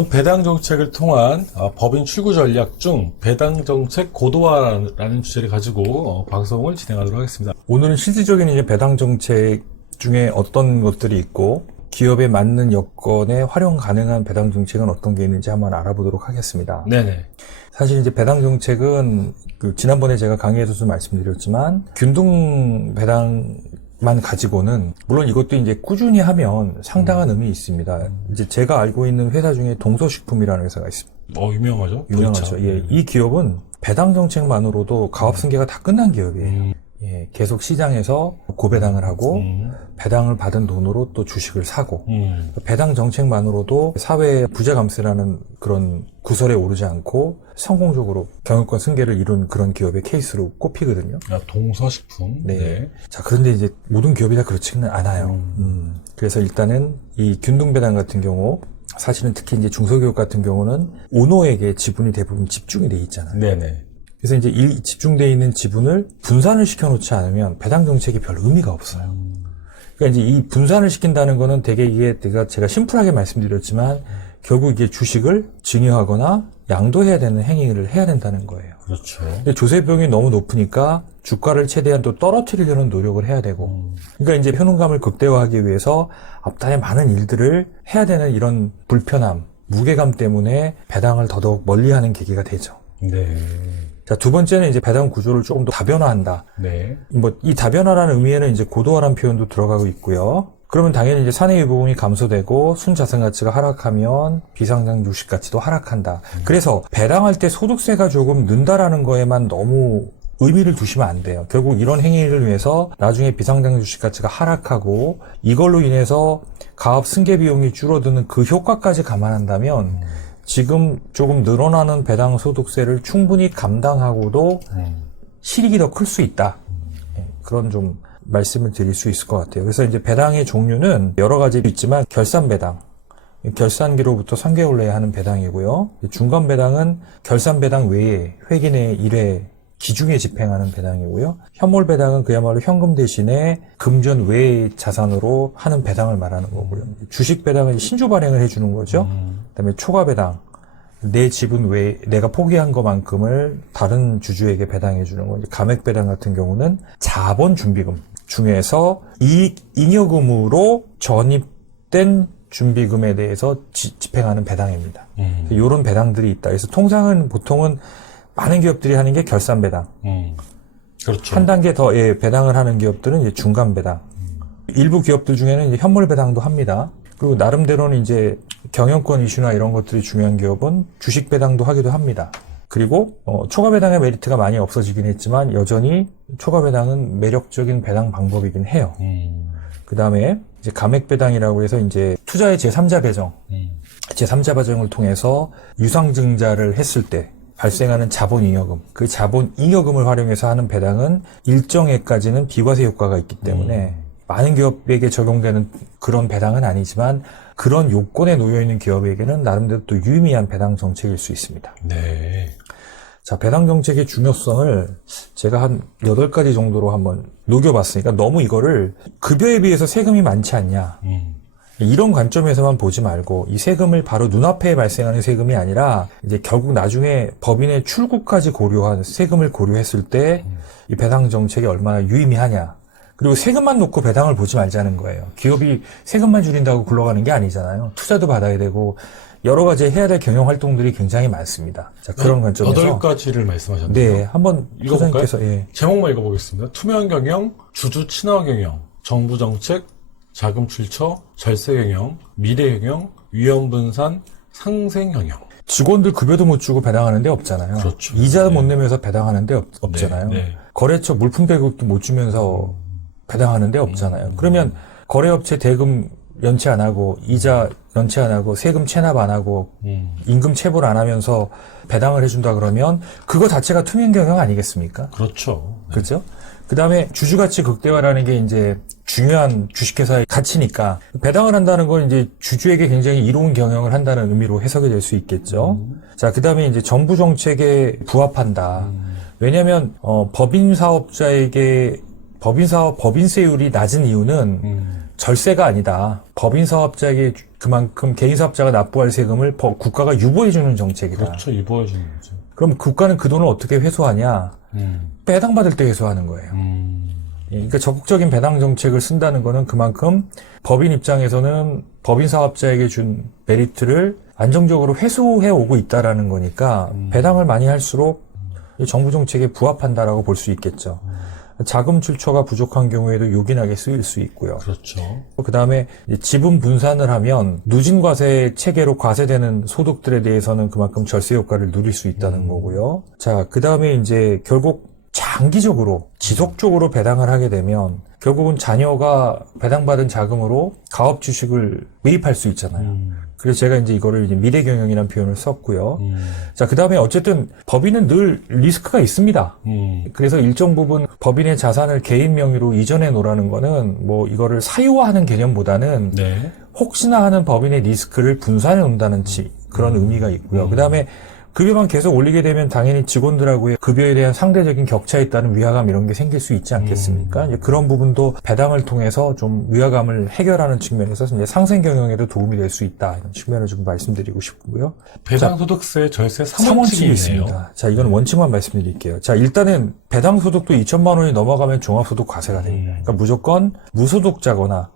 그럼 배당 정책을 통한 법인 출구 전략 중 배당 정책 고도화라는 주제를 가지고 방송을 진행하도록 하겠습니다. 오늘은 실질적인 이제 배당 정책 중에 어떤 것들이 있고 기업에 맞는 여건에 활용 가능한 배당 정책은 어떤 게 있는지 한번 알아보도록 하겠습니다. 네네. 사실 이제 배당 정책은 지난번에 제가 강의에서도 말씀드렸지만 균등 배당만 가지고는 물론 이것도 이제 꾸준히 하면 상당한 의미 있습니다. 이제 제가 알고 있는 회사 중에 동서식품이라는 회사가 있습니다. 유명하죠? 유명하죠. 예, 이 기업은 배당 정책만으로도 가업 승계가 다 끝난 기업이에요. 예, 계속 시장에서 고배당을 하고 배당을 받은 돈으로 또 주식을 사고 배당 정책만으로도 사회 부자 감세라는 그런 구설에 오르지 않고 성공적으로 경영권 승계를 이룬 그런 기업의 케이스로 꼽히거든요. 동서식품. 네. 네. 자, 그런데 이제 모든 기업이 다 그렇지는 않아요. 그래서 일단은 이 균등 배당 같은 경우 사실은 특히 이제 중소기업 같은 경우는 오너에게 지분이 대부분 집중이 돼 있잖아요. 네네. 그래서 이제 이 집중되어 있는 지분을 분산을 시켜놓지 않으면 배당 정책이 별 의미가 없어요. 그러니까 이제 이 분산을 시킨다는 거는 되게 이게 제가 심플하게 말씀드렸지만 결국 이게 주식을 증여하거나 양도해야 되는 행위를 해야 된다는 거예요. 그렇죠. 근데 조세 비용이 너무 높으니까 주가를 최대한 또 떨어뜨리려는 노력을 해야 되고 그러니까 이제 효능감을 극대화하기 위해서 앞단에 많은 일들을 해야 되는 이런 불편함, 무게감 때문에 배당을 더더욱 멀리하는 계기가 되죠. 네. 자, 두 번째는 이제 배당 구조를 조금 더 다변화한다. 네. 이 다변화라는 의미에는 이제 고도화라는 표현도 들어가고 있고요. 그러면 당연히 이제 사내유보금이 감소되고 순자산 가치가 하락하면 비상장 주식 가치도 하락한다. 그래서 배당할 때 소득세가 조금 는다라는 거에만 너무 의미를 두시면 안 돼요. 결국 이런 행위를 위해서 나중에 비상장 주식 가치가 하락하고 이걸로 인해서 가업 승계 비용이 줄어드는 그 효과까지 감안한다면 지금 조금 늘어나는 배당 소득세를 충분히 감당하고도 실익이 더 클 수 있다. 그런 좀 말씀을 드릴 수 있을 것 같아요. 그래서 이제 배당의 종류는 여러 가지 있지만 결산 배당, 결산기로부터 3개월 내에 하는 배당이고요. 중간 배당은 결산 배당 외에 회기 내 1회 기중에 집행하는 배당이고요. 현물 배당은 그야말로 현금 대신에 금전 외의 자산으로 하는 배당을 말하는 거고요. 주식 배당은 신주 발행을 해주는 거죠. 그다음에 초과 배당, 내 지분 외에 내가 포기한 것만큼을 다른 주주에게 배당해 주는 거. 감액 배당 같은 경우는 자본 준비금 중에서 이익 잉여금으로 전입된 준비금에 대해서 집행하는 배당입니다. 이런 배당들이 있다. 그래서 보통은 많은 기업들이 하는 게 결산 배당. 그렇죠. 한 단계 더 배당을 하는 기업들은 이제 중간 배당. 일부 기업들 중에는 이제 현물 배당도 합니다. 그리고 나름대로는 이제 경영권 이슈나 이런 것들이 중요한 기업은 주식 배당도 하기도 합니다. 그리고 초과 배당의 메리트가 많이 없어지긴 했지만 여전히 초과 배당은 매력적인 배당 방법이긴 해요. 그 다음에 이제 감액 배당이라고 해서 이제 투자의 제3자 배정, 제3자 배정을 통해서 유상증자를 했을 때 발생하는 자본 잉여금, 그 자본 잉여금을 활용해서 하는 배당은 일정액까지는 비과세 효과가 있기 때문에 많은 기업에게 적용되는 그런 배당은 아니지만 그런 요건에 놓여있는 기업에게는 나름대로 또 유의미한 배당 정책일 수 있습니다. 네. 자, 배당 정책의 중요성을 제가 한 8가지 정도로 한번 녹여봤으니까 너무 이거를 급여에 비해서 세금이 많지 않냐. 이런 관점에서만 보지 말고 이 세금을 바로 눈앞에 발생하는 세금이 아니라 이제 결국 나중에 법인의 출구까지 고려한 세금을 고려했을 때 이 배당 정책이 얼마나 유의미하냐. 그리고 세금만 놓고 배당을 보지 말자는 거예요. 기업이 세금만 줄인다고 굴러가는 게 아니잖아요. 투자도 받아야 되고 여러 가지 해야 될 경영 활동들이 굉장히 많습니다. 자, 그런 관점에서 8가지를 말씀하셨네요. 네, 한번 읽어볼까요? 예. 제목만 읽어보겠습니다. 투명 경영, 주주 친화 경영, 정부 정책, 자금 출처, 절세 경영, 미래 경영, 위험 분산, 상생 경영. 직원들 급여도 못 주고 배당하는 데 없잖아요. 그렇죠. 이자도 못 내면서 배당하는 데 없잖아요. 네. 거래처 물품 대금도 못 주면서 배당하는 데 없잖아요. 그러면 거래업체 대금 연체 안 하고 이자 연체 안 하고 세금 체납 안 하고 임금 체불 안 하면서 배당을 해준다 그러면 그거 자체가 투명 경영 아니겠습니까? 그렇죠. 네. 그렇죠? 그 다음에 주주가치 극대화라는 게 이제 중요한 주식회사의 가치니까 배당을 한다는 건 이제 주주에게 굉장히 이로운 경영을 한다는 의미로 해석이 될 수 있겠죠. 자, 그 다음에 이제 정부 정책에 부합한다. 왜냐하면 법인 사업자에게 법인세율이 낮은 이유는 절세가 아니다. 법인 사업자에게 그만큼 개인사업자가 납부할 세금을 국가가 유보해주는 정책이다. 그렇죠. 유보해주는 거죠. 그럼 국가는 그 돈을 어떻게 회수하냐? 배당받을 때 회수하는 거예요. 예, 그러니까 적극적인 배당 정책을 쓴다는 거는 그만큼 법인 입장에서는 법인 사업자에게 준 메리트를 안정적으로 회수해 오고 있다라는 거니까 배당을 많이 할수록 정부 정책에 부합한다라고 볼 수 있겠죠. 자금 출처가 부족한 경우에도 요긴하게 쓰일 수 있고요. 그렇죠. 그 다음에 지분 분산을 하면 누진과세 체계로 과세되는 소득들에 대해서는 그만큼 절세 효과를 누릴 수 있다는 거고요. 자, 그 다음에 이제 결국 장기적으로 지속적으로 배당을 하게 되면 결국은 자녀가 배당받은 자금으로 가업 주식을 매입할 수 있잖아요. 그래서 제가 이제 이거를 이제 미래경영이라는 표현을 썼고요. 자, 그 다음에 어쨌든 법인은 늘 리스크가 있습니다. 그래서 일정 부분 법인의 자산을 개인 명의로 이전해 놓으라는 거는 뭐 이거를 사유화하는 개념보다는 네. 혹시나 하는 법인의 리스크를 분산해 놓는다는 그런 의미가 있고요. 그 다음에 급여만 계속 올리게 되면 당연히 직원들하고의 급여에 대한 상대적인 격차에 따른 위화감 이런 게 생길 수 있지 않겠습니까? 이제 그런 부분도 배당을 통해서 좀 위화감을 해결하는 측면에서 이제 상생 경영에도 도움이 될 수 있다. 이런 측면을 좀 말씀드리고 싶고요. 배당소득세 절세 3원칙이 3원칙이 있습니다. 자, 이건 원칙만 말씀드릴게요. 자, 일단은 배당소득도 2천만 원이 넘어가면 종합소득 과세가 됩니다. 그러니까 무조건 무소득자거나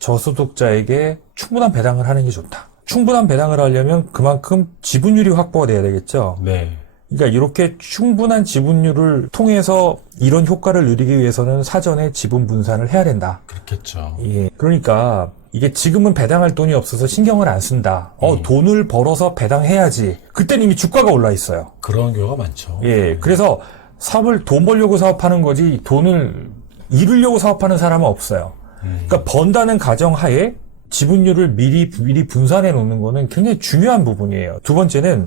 저소득자에게 충분한 배당을 하는 게 좋다. 충분한 배당을 하려면 그만큼 지분율이 확보가 돼야 되겠죠. 네. 그러니까 이렇게 충분한 지분율을 통해서 이런 효과를 누리기 위해서는 사전에 지분 분산을 해야 된다. 그렇겠죠. 예. 그러니까 이게 지금은 배당할 돈이 없어서 신경을 안 쓴다. 돈을 벌어서 배당해야지. 그때는 이미 주가가 올라 있어요. 그런 경우가 많죠. 예. 그래서 사업을 돈 벌려고 사업하는 거지 돈을 잃으려고 사업하는 사람은 없어요. 그러니까 번다는 가정하에 지분율을 미리 분산해 놓는 거는 굉장히 중요한 부분이에요. 두 번째는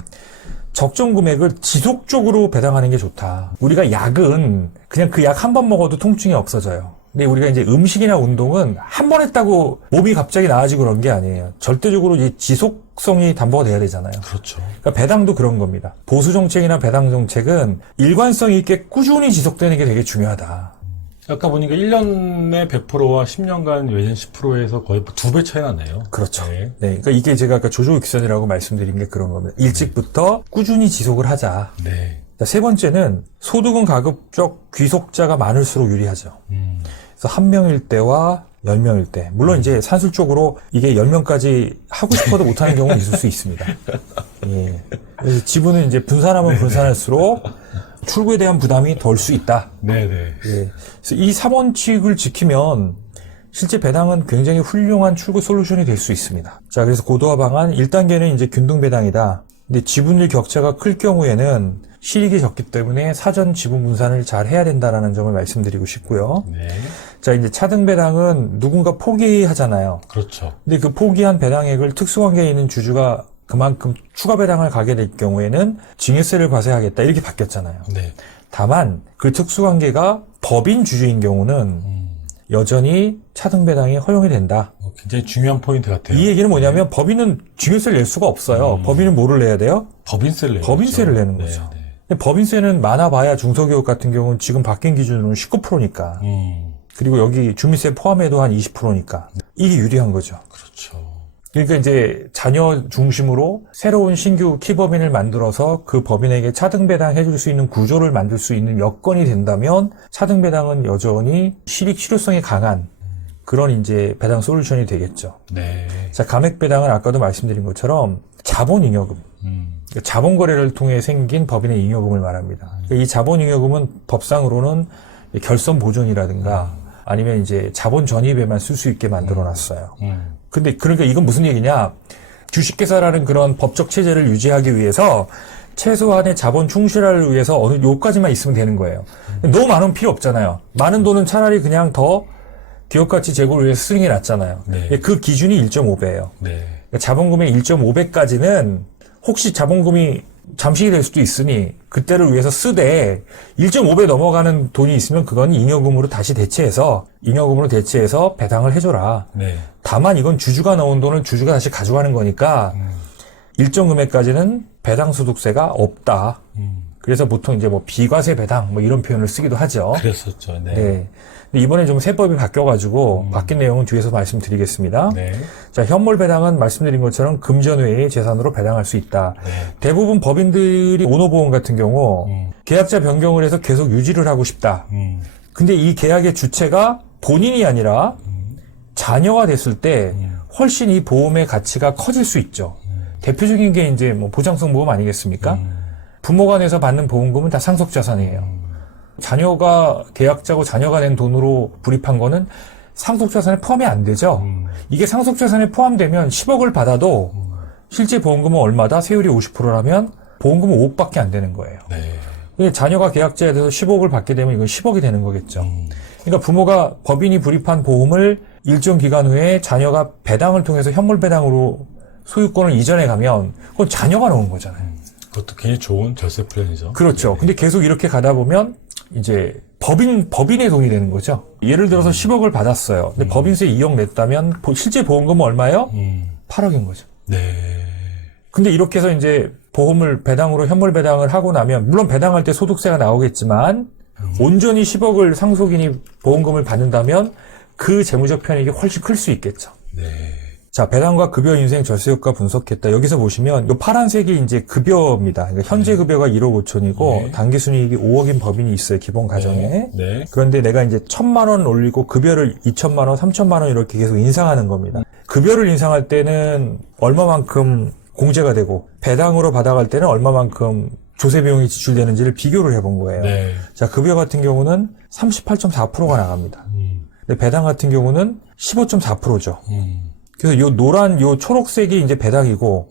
적정 금액을 지속적으로 배당하는 게 좋다. 우리가 약은 그냥 그 약 한 번 먹어도 통증이 없어져요. 근데 우리가 이제 음식이나 운동은 한 번 했다고 몸이 갑자기 나아지고 그런 게 아니에요. 절대적으로 이제 지속성이 담보가 돼야 되잖아요. 그렇죠. 그러니까 배당도 그런 겁니다. 보수 정책이나 배당 정책은 일관성 있게 꾸준히 지속되는 게 되게 중요하다. 아까 보니까 1년에 100%와 10년간 외년 10%에서 거의 2배 차이 나네요. 그렇죠. 네. 네. 그러니까 이게 제가 아까 조조익선이라고 말씀드린 게 그런 겁니다. 일찍부터 꾸준히 지속을 하자. 네. 자, 세 번째는 소득은 가급적 귀속자가 많을수록 유리하죠. 그래서 한 명일 때와 10명일 때. 물론 이제 산술적으로 이게 10명까지 하고 싶어도 못하는 경우는 있을 수 있습니다. 예. 그래서 지분은 이제 분산하면 분산할수록 출구에 대한 부담이 덜 수 있다. 네네. 예. 그래서 이 3원칙을 지키면 실제 배당은 굉장히 훌륭한 출구 솔루션이 될 수 있습니다. 자, 그래서 고도화 방안 1단계는 이제 균등 배당이다. 근데 지분율 격차가 클 경우에는 실익이 적기 때문에 사전 지분 분산을 잘 해야 된다라는 점을 말씀드리고 싶고요. 네. 자, 이제 차등 배당은 누군가 포기하잖아요. 그렇죠. 근데 그 포기한 배당액을 특수관계에 있는 주주가 그만큼 추가 배당을 가게 될 경우에는 증여세를 과세하겠다 이렇게 바뀌었잖아요. 네. 다만 그 특수관계가 법인 주주인 경우는 여전히 차등 배당이 허용이 된다. 굉장히 중요한 포인트 같아요. 이 얘기는 뭐냐면 법인은 증여세를 낼 수가 없어요. 법인은 뭐를 내야 돼요? 법인세를 내죠. 법인세를 내는 거죠. 네, 네. 근데 법인세는 많아봐야 중소기업 같은 경우는 지금 바뀐 기준으로는 19%니까. 그리고 여기 주민세 포함해도 한 20%니까. 이게 유리한 거죠. 그렇죠. 그러니까 이제 자녀 중심으로 새로운 신규 키법인을 만들어서 그 법인에게 차등 배당 해줄 수 있는 구조를 만들 수 있는 여건이 된다면 차등 배당은 여전히 실익 실효성이 강한 그런 이제 배당 솔루션이 되겠죠. 네. 자, 감액 배당은 아까도 말씀드린 것처럼 자본잉여금. 그러니까 자본 거래를 통해 생긴 법인의 잉여금을 말합니다. 그러니까 이 자본 잉여금은 법상으로는 결손 보존이라든가 아니면 이제 자본 전입에만 쓸 수 있게 만들어 놨어요. 근데 그러니까 이건 무슨 얘기냐? 주식회사라는 그런 법적 체제를 유지하기 위해서 최소한의 자본 충실화를 위해서 어느 요까지만 있으면 되는 거예요. 너무 많으면 필요 없잖아요. 많은 돈은 차라리 그냥 더 기업 가치 제고를 위해서 쓰는 게 낫잖아요. 네. 그 기준이 1.5배예요. 네. 그러니까 자본금의 1.5배까지는 혹시 자본금이 잠식이 될 수도 있으니 그때를 위해서 쓰되 1.5배 넘어가는 돈이 있으면 그건 잉여금으로 다시 잉여금으로 대체해서 배당을 해줘라. 네. 다만 이건 주주가 넣은 돈을 주주가 다시 가져가는 거니까 일정 금액까지는 배당 소득세가 없다. 그래서 보통 이제 뭐 비과세 배당 뭐 이런 표현을 쓰기도 하죠. 그랬었죠. 네. 네. 근데 이번에 좀 세법이 바뀌어가지고 바뀐 내용은 뒤에서 말씀드리겠습니다. 네. 자, 현물 배당은 말씀드린 것처럼 금전 외의 재산으로 배당할 수 있다. 네. 대부분 법인들이 오너보험 같은 경우 계약자 변경을 해서 계속 유지를 하고 싶다. 근데 이 계약의 주체가 본인이 아니라 자녀가 됐을 때 훨씬 이 보험의 가치가 커질 수 있죠. 대표적인 게 이제 뭐 보장성 보험 아니겠습니까? 부모가 내서 받는 보험금은 다 상속 자산이에요. 자녀가 계약자고 자녀가 낸 돈으로 불입한 거는 상속 자산에 포함이 안 되죠. 이게 상속 자산에 포함되면 10억을 받아도 실제 보험금은 얼마다? 세율이 50%라면 보험금은 5억밖에 안 되는 거예요. 네. 자녀가 계약자에 대해서 10억을 받게 되면 이건 10억이 되는 거겠죠. 그러니까 부모가 법인이 불입한 보험을 일정 기간 후에 자녀가 배당을 통해서 현물 배당으로 소유권을 이전해 가면 그건 자녀가 넣은 거잖아요. 그것도 굉장히 좋은 절세 플랜이죠. 그렇죠. 네. 근데 계속 이렇게 가다 보면 이제 법인의 돈이 되는 거죠. 예를 들어서 10억을 받았어요. 근데 법인세 2억 냈다면 실제 보험금은 얼마예요? 8억인 거죠. 네. 근데 이렇게 해서 이제 보험을 배당으로 현물 배당을 하고 나면 물론 배당할 때 소득세가 나오겠지만 온전히 10억을 상속인이 보험금을 받는다면 그 재무적 편익이 훨씬 클 수 있겠죠. 네. 자, 배당과 급여 인생 절세 효과 분석했다. 여기서 보시면 이 파란색이 이제 급여입니다. 그러니까 현재 급여가 1억 5천이고 네. 단기 순이익이 5억인 법인이 있어요. 기본 가정에. 네. 그런데 내가 이제 1,000만 원 올리고 급여를 2,000만 원, 3,000만 원 이렇게 계속 인상하는 겁니다. 급여를 인상할 때는 얼마만큼 공제가 되고 배당으로 받아갈 때는 얼마만큼 조세 비용이 지출되는지를 비교를 해본 거예요. 네. 자, 급여 같은 경우는 38.4%가 나갑니다. 근데 배당 같은 경우는 15.4%죠. 그래서 요 노란, 요 초록색이 이제 배당이고,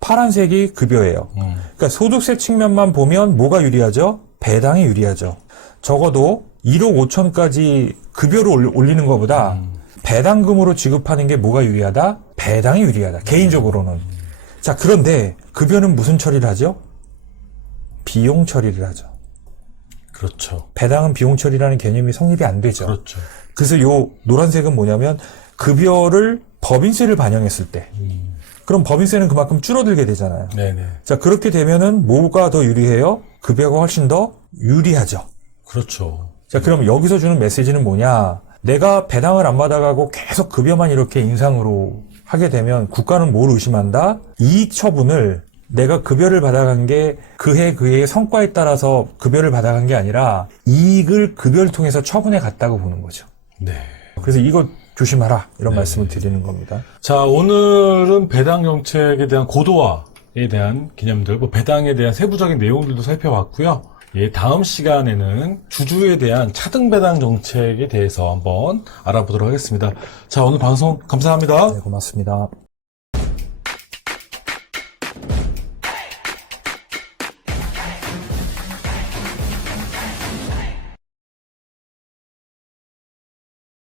파란색이 급여예요. 그러니까 소득세 측면만 보면 뭐가 유리하죠? 배당이 유리하죠. 적어도 1억 5천까지 급여를 올리는 것보다 배당금으로 지급하는 게 뭐가 유리하다? 배당이 유리하다. 개인적으로는. 자, 그런데 급여는 무슨 처리를 하죠? 비용 처리를 하죠. 그렇죠. 배당은 비용 처리라는 개념이 성립이 안 되죠. 그렇죠. 그래서 요 노란색은 뭐냐면 급여를 법인세를 반영했을 때 그럼 법인세는 그만큼 줄어들게 되잖아요. 네네. 자, 그렇게 되면은 뭐가 더 유리해요? 급여가 훨씬 더 유리하죠. 그렇죠. 자, 그럼 여기서 주는 메시지는 뭐냐? 내가 배당을 안 받아가고 계속 급여만 이렇게 인상으로 하게 되면 국가는 뭘 의심한다? 이익 처분을 내가 급여를 받아간 게 그해의 성과에 따라서 급여를 받아간 게 아니라 이익을 급여를 통해서 처분해 갔다고 보는 거죠. 네. 그래서 이거 조심하라 이런 말씀을 드리는 겁니다. 자, 오늘은 배당 정책에 대한 고도화에 대한 개념들, 뭐 배당에 대한 세부적인 내용들도 살펴봤고요. 예, 다음 시간에는 주주에 대한 차등 배당 정책에 대해서 한번 알아보도록 하겠습니다. 자, 오늘 방송 감사합니다. 네, 고맙습니다.